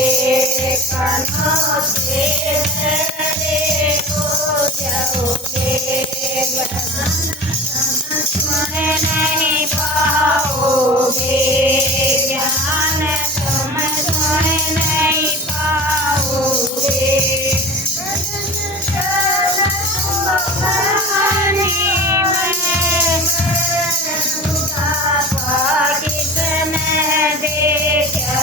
कान्हा से रे हो जाओगे सुन नहीं पाओगे ज्ञान तुम सुन नहीं पाओगे कितने देखा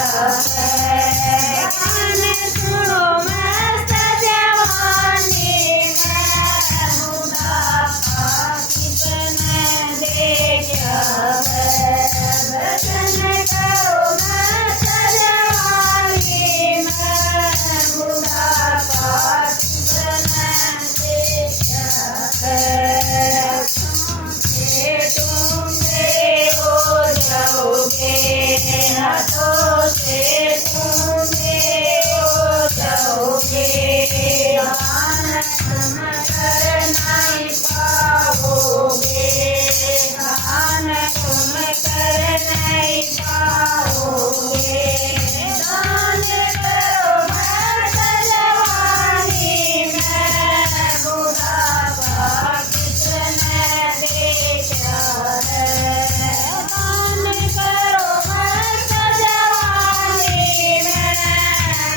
हाथों से तुम हो जाओगे दान तुम कर नहीं पाओगे दान तुम कर नहीं पाओगे दान करो मत जवानी में बुढ़ापा कितने देखा है दान करो मत जवानी में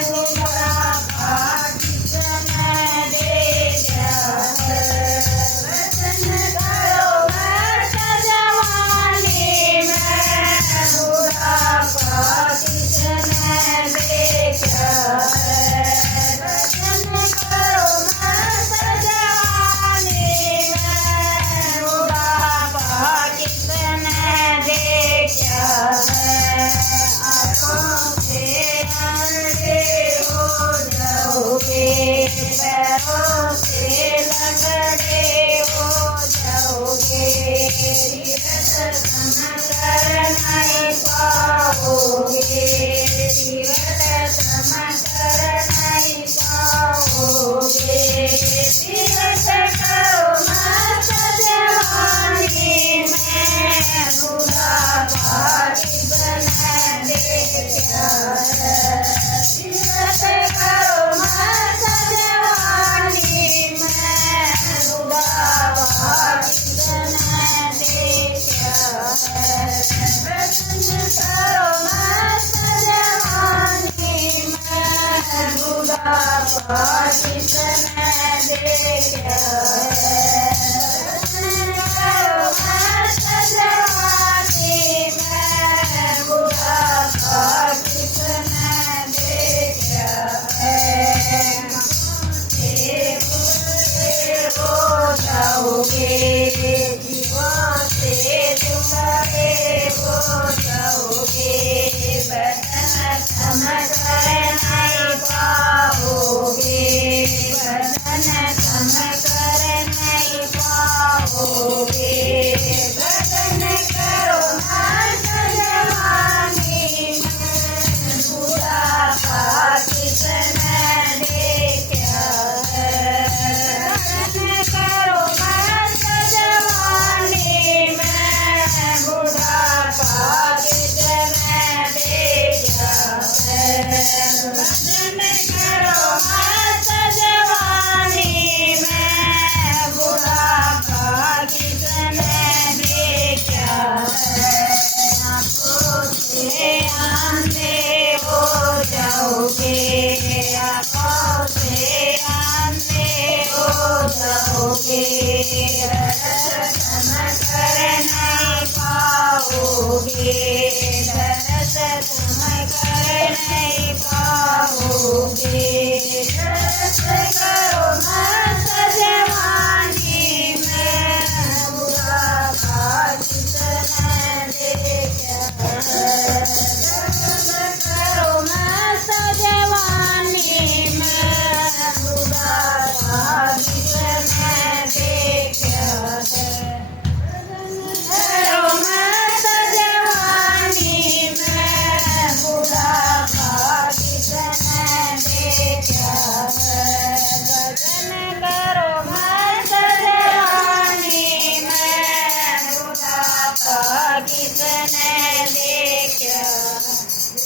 बुढ़ापा कितने देखा है वचन करो मत जवानी में बुढ़ापा कितने देखा है वचन करो मत जवानी में बुढ़ापा कितने देखा है आँखों से अंधे हो जाओगे पैरों से लंगड़े हो जाओगे तीरथ तुम कर नहीं पाओगे तीरथ तुम कर नहीं पाओगे तीरथ करो मत जवानी में बुढ़ापा कितने देखा है तीरथ करो मत जवानी में बुढ़ापा कितने देखा है वचन करो मत जवानी में बुढ़ापा कितने देखा है वचन करो मत जवानी में बुढ़ापा कितने देखा है हो जाओगे जीवन से जुड़े हो जाओगे बदन तुम कर नहीं पाओगे बदन तुम कर नहीं पाओगे बदन करो मत जवानी में बुढ़ापा कितने देखा है बदन करो मत जवानी में बुढ़ापा कितने देखा है बदन करो मत जवानी में बुढ़ापा कितने देखा है आँखों से अंधे हो जाओगे आँखों से अंधे हो जाओगे दर्द तुम कर नहीं पाओगे दर्द तुम कर नहीं पाओगे दर्द करो मत जवानी में बुढ़ापा कितने देखा है दर्द करो मत जवानी में बुढ़ापा कितने देखा है करो मत जवानी में बुढ़ापा कितने देखा है भजन करो मत जवानी में बुढ़ापा कितने देखा